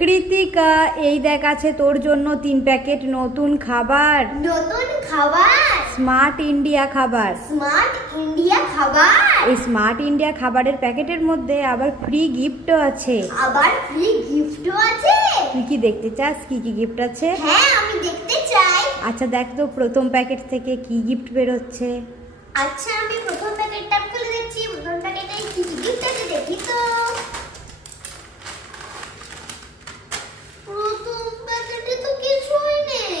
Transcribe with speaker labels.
Speaker 1: কৃতিকা এই দেখ আছে তোর জন্য তিন প্যাকেট নতুন খাবার।
Speaker 2: নতুন খাবার?
Speaker 1: স্মার্ট ইন্ডিয়া খাবার।
Speaker 2: স্মার্ট ইন্ডিয়া খাবার?
Speaker 1: এই স্মার্ট ইন্ডিয়া খাবারের প্যাকেটের মধ্যে আবার ফ্রি গিফটও আছে।
Speaker 2: আবার ফ্রি গিফটও আছে?
Speaker 1: তুই কি দেখতে চাস? কি কি গিফট আছে?
Speaker 2: হ্যাঁ আমি দেখতে চাই।
Speaker 1: আচ্ছা দেখ তো প্রথম প্যাকেট থেকে কি গিফট বেরোচ্ছে।
Speaker 2: আচ্ছা আমি প্রথম প্যাকেটটা খুলে দিচ্ছি প্রথম প্যাকেটে কি কি গিফট আছে দেখি তো প্রথম প্যাকেটে তো কিছুই নেই